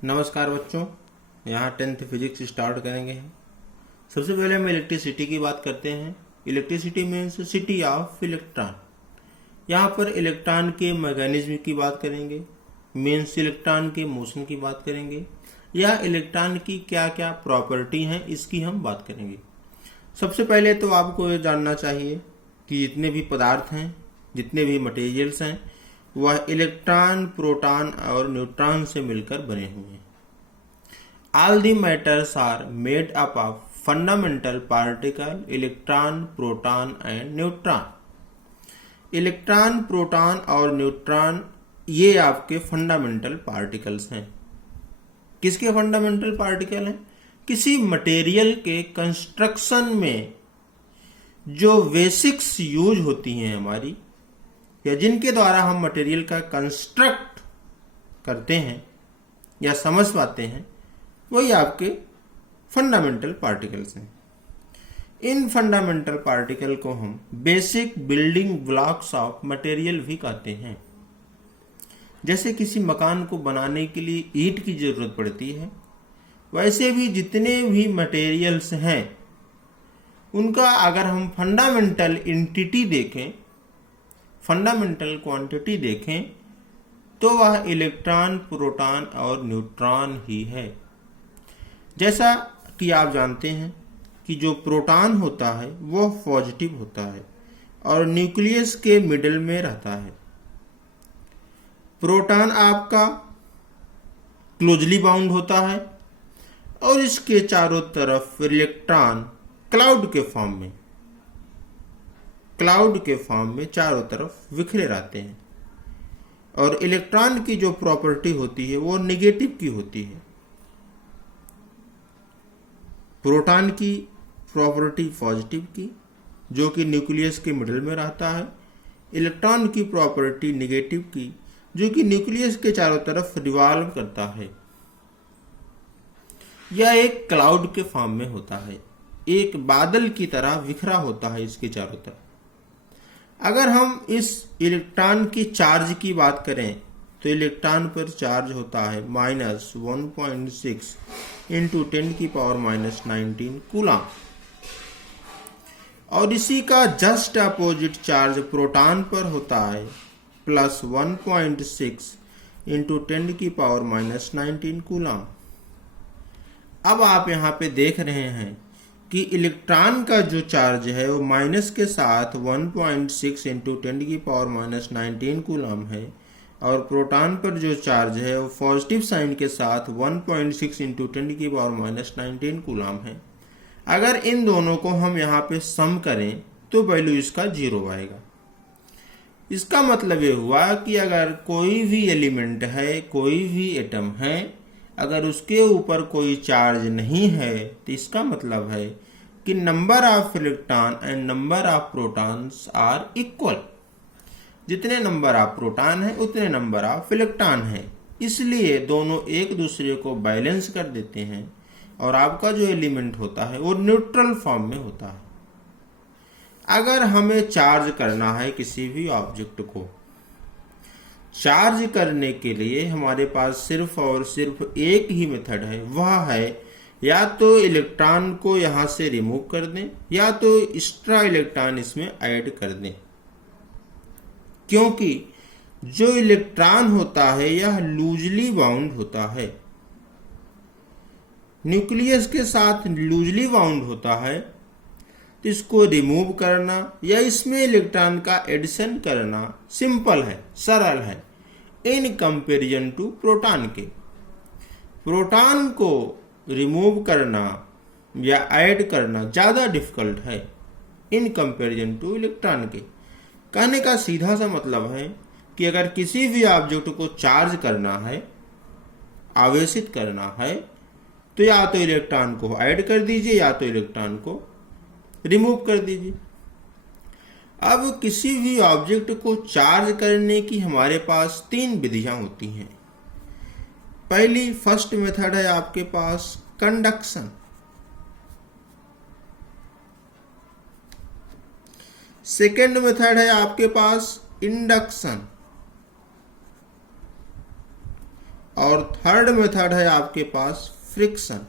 नमस्कार बच्चों, यहाँ 10th फिजिक्स स्टार्ट करेंगे। सबसे पहले हम इलेक्ट्रिसिटी की बात करते हैं। Electricity means city of electron. यहाँ पर इलेक्ट्रॉन के मैकेनिज्म की बात करेंगे, मीन्स इलेक्ट्रॉन के मोशन की बात करेंगे, या इलेक्ट्रॉन की क्या क्या प्रॉपर्टी हैं इसकी हम बात करेंगे। सबसे पहले तो आपको ये जानना चाहिए कि जितने भी पदार्थ हैं, जितने भी मटेरियल्स हैं, वह इलेक्ट्रॉन, प्रोटॉन और न्यूट्रॉन से मिलकर बने हुए हैं। All the matters are made up of fundamental particle electron, proton and neutron. Electron, proton और न्यूट्रॉन ये आपके फंडामेंटल पार्टिकल्स हैं। किसके फंडामेंटल पार्टिकल हैं? किसी मटेरियल के कंस्ट्रक्शन में जो बेसिक्स यूज होती हैं हमारी, या जिनके द्वारा हम मटेरियल का कंस्ट्रक्ट करते हैं या समझ पाते हैं, वही आपके फंडामेंटल पार्टिकल्स हैं। इन फंडामेंटल पार्टिकल को हम basic building blocks of material भी कहते हैं। जैसे किसी मकान को बनाने के लिए ईंट की जरूरत पड़ती है, वैसे भी जितने भी मटेरियल्स हैं उनका अगर हम फंडामेंटल एंटिटी देखें, फंडामेंटल क्वांटिटी देखें, तो वह इलेक्ट्रॉन, प्रोटॉन और न्यूट्रॉन ही है। जैसा कि आप जानते हैं कि जो प्रोटॉन होता है वह पॉजिटिव होता है और न्यूक्लियस के मिडिल में रहता है। प्रोटॉन आपका क्लोजली बाउंड होता है और इसके चारों तरफ इलेक्ट्रॉन क्लाउड के फॉर्म में चारों तरफ बिखरे रहते हैं। और इलेक्ट्रॉन की जो प्रॉपर्टी होती है वो नेगेटिव की होती है। प्रोटॉन की प्रॉपर्टी पॉजिटिव की, जो कि न्यूक्लियस के मिडिल में रहता है। इलेक्ट्रॉन की प्रॉपर्टी नेगेटिव की, जो कि न्यूक्लियस के चारों तरफ रिवॉल्व करता है। यह एक क्लाउड के फॉर्म में होता है, एक बादल की तरह बिखरा होता है इसके चारों तरफ। अगर हम इस इलेक्ट्रॉन की चार्ज की बात करें तो इलेक्ट्रॉन पर चार्ज होता है -1.6 इंटू 10⁻⁻19 कूलम, और इसी का जस्ट अपोजिट चार्ज प्रोटॉन पर होता है +1.6 इंटू 10⁻⁻19 कूलम। अब आप यहाँ पे देख रहे हैं कि इलेक्ट्रॉन का जो चार्ज है वो माइनस के साथ 1.6 इंटू 10⁻⁻19 कूलम है, और प्रोटॉन पर जो चार्ज है वो पॉजिटिव साइन के साथ 1.6 इंटू 10⁻⁻19 कूलम है। अगर इन दोनों को हम यहाँ पे सम करें तो वैल्यू इसका 0 आएगा। इसका मतलब ये हुआ कि अगर कोई भी एलिमेंट है, कोई भी एटम है, अगर उसके ऊपर कोई चार्ज नहीं है तो इसका मतलब है कि number of electron and number of protons are equal. जितने नंबर ऑफ प्रोटॉन है उतने नंबर ऑफ इलेक्ट्रॉन है, इसलिए दोनों एक दूसरे को बैलेंस कर देते हैं और आपका जो एलिमेंट होता है वो न्यूट्रल फॉर्म में होता है। अगर हमें चार्ज करना है किसी भी ऑब्जेक्ट को, चार्ज करने के लिए हमारे पास सिर्फ और सिर्फ एक ही मेथड है, वह है या तो इलेक्ट्रॉन को यहां से रिमूव कर दें या तो एक्स्ट्रा इलेक्ट्रॉन इसमें ऐड कर दें। क्योंकि जो इलेक्ट्रॉन होता है यह लूजली बाउंड होता है, न्यूक्लियस के साथ लूजली बाउंड होता है, तो इसको रिमूव करना या इसमें इलेक्ट्रॉन का एडिशन करना सिंपल है, सरल है, इन कंपैरिजन टू प्रोटॉन के। प्रोटॉन को रिमूव करना या ऐड करना ज्यादा डिफिकल्ट है इन कंपैरिजन टू इलेक्ट्रॉन के। कहने का सीधा सा मतलब है कि अगर किसी भी ऑब्जेक्ट को चार्ज करना है, आवेशित करना है, तो या तो इलेक्ट्रॉन को ऐड कर दीजिए या तो इलेक्ट्रॉन को रिमूव कर दीजिए। अब किसी भी ऑब्जेक्ट को चार्ज करने की हमारे पास 3 विधियां होती हैं। पहली फर्स्ट मेथड है आपके पास कंडक्शन, सेकेंड मेथड है आपके पास इंडक्शन, और थर्ड मेथड है आपके पास फ्रिक्शन।